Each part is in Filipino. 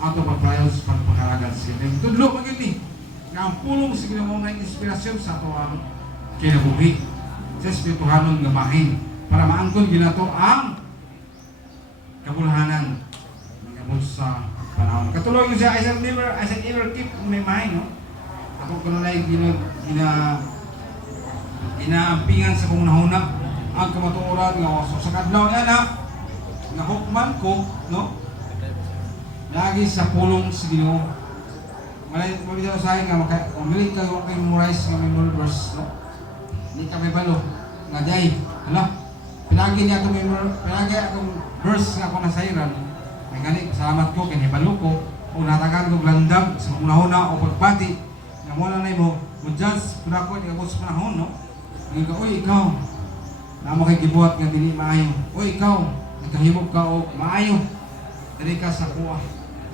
ato pagpayon sa pagpangaragan sa Ginoo. Tudlo magid ni nga ang pulong sa Ginoo nga inspirasyon sa ato ang kinabuhi sa espirituhanon nga bahin para maangkon ginato ang kabulhanan ng sa panahon. Katuloy siya, I shall never keep in my mind, no? Ako kanunay inaampingan sa kong nahuna ang kamatuoran nga so sa kadlaw na hukman ko, no? Lagi sa pulong sa Ginoo. Malay sa akin nga umili kayo kay memorize nga memory verse, no? Hindi kami balo nga day. Pinagi niya itong pinagi akong verse nga ako nasairan. May ganit, salamat ko, kinibalo ko. Kung natagan ko landam sa una-una o pagbati, nga muna na mo, judge kung ako, hindi ako sa panahon, no? Ngayon ka, uy, ikaw, na mo kay gibuhat nga dili maayo. Uy, ikaw, nagkahibog ka o maayo. Dali ka sa kuha.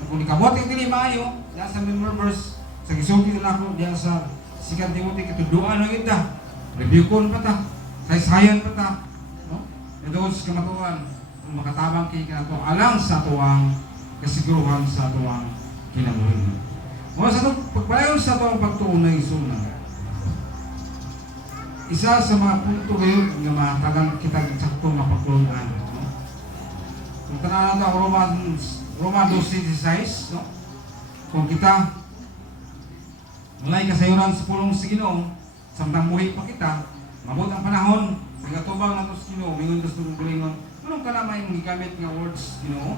Kung ikabuhat yung dili maayo, diyan sa memory verse, sa gisugin na ako, diyan sa sikat Timothy, kituduan ng ita. Review-con pa ta, saysayan pa ta. No? Ito sa kamatuan, kung makatabang kay ka na ito, alang sa tuwang kasiguruhan sa tuwang kinabuhi. Mga sa itong pagpayon sa tuwang pagtuunay sunan, isa sa mga punto ngayon nga matagang kita saktong mapagkulungan. No? Kung tanahan natin Roma 12:16, no? Kung kita mulay kasayuran sa pulong sa Ginoo, samtang buhi pa kita, mabot ang panahon, nagatubang na ito sa Ginoo, mingon ito sa bulingon, anong ka na may magigamit nga words, Ginoo?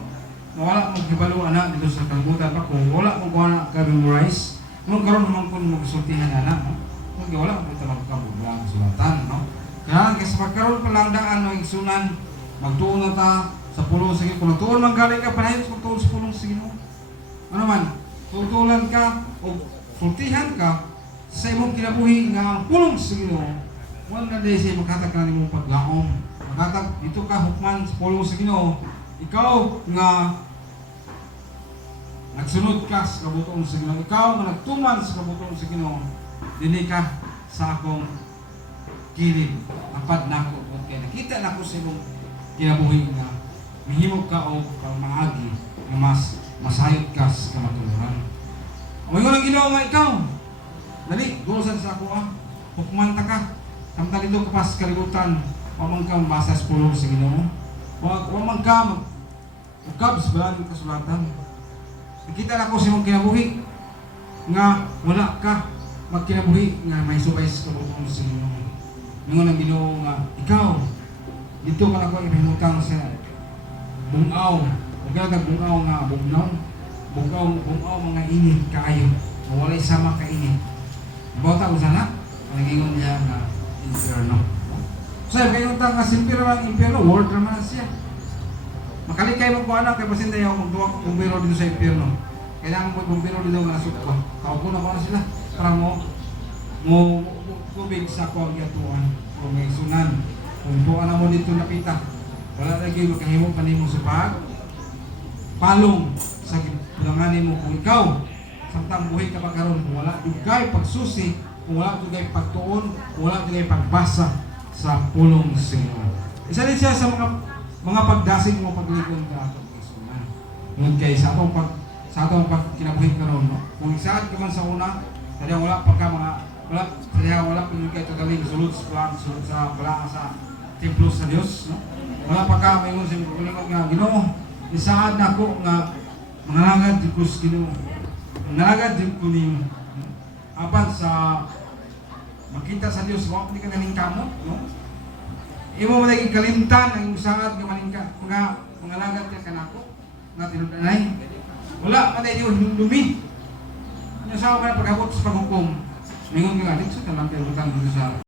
Wala mong hibalo na dito sa kalibutan pa kung wala mong kuha na ka-memorize, anong karoon naman kung magsultihan na, no? Kung wala mong ito magkabulang sulatan, no? Kaya kasi magkaroon pa lang daan no, igsunan, magtuon na ta sa pulong sa Ginoo. Kung nagtuon man galing ka, panahin sa magtuon sa pulong sa Ginoo. Ano man, tutulan ka o sultihan ka, sa imong kinabuhi nga ang pulong sa Ginoo, wala na dahil siya makatag ka na imong paglaom. Makatag, dito ka hukman sa pulong sa Ginoo, ikaw nga nagsunod ka sa kabutong sa Ginoo, ikaw nga nagtuman sa kabutong sa Ginoo, dili ka sa akong kilid, apad na ako. Kaya nakita na ko sa imong kinabuhi nga mahimog ka o pangmaagi nga mas masayot ka sa kamatuoran. Ang mga Ginoo nga ikaw, dali, gulusan sa ako hukman ta ka. Samtang dito ka pa sa kalibutan, wamang ka mabasa sa pulong sa Ginoo. Wamang ka mag-ukab sa balang kasulatan. Nakita na ko sa imong kinabuhi nga wala ka magkinabuhi nga may subay sa kabutong sa Ginoo. Ngayon ang Ginoo nga ikaw, dito ka na ko ipahimutang sa bungaw. Huwag ka nagbungaw nga bungaw mga init kaayo. Walay sama kainit. Bota ko sana, nagingon niya na impyerno. So, kayo ta nga simpiro ang impyerno, world naman na siya. Makalikay mo ko anak, kaya pasin tayo magduwa ko bumbiro dito sa impyerno. Kailangan mo bumbiro dito nga nasut ko. Tawag ko na ko na sila para mo tubig sa ko ang yatuan o may sunan. Kung tuan na mo dito napita, wala lagi makahimo pa nimo sa palong sa langanin mo kung ikaw samtang buhay ka pa karon, kung wala dugay pagsusi, kung wala dugay pagtuon, kung wala dugay pagbasa sa pulong sa Ginoo. Isa din siya sa mga pagdasig mo pagligon ka atong isunan. Ngunit kay sa atong kinabuhi karon, no? Kung isaad ka man sa una, kaya wala pa kay kagaling sulod sa wala sa templo sa Dios, no? Wala pa ka mayngon sa kulingon nga Ginoo, isaad na ko nga mangalagad di ko sa Ginoo. Nalagad din ko ni apan sa makita sa Dios, wala ni ka galing kamot, no? Imo man lagi kalimtan ang saad nga maningka mga lagad ka kanako nga tinudanay. Wala pa tayo dumi. Nya sa mga pagabot sa paghukom. Mingon nga dito sa talang pero dito sa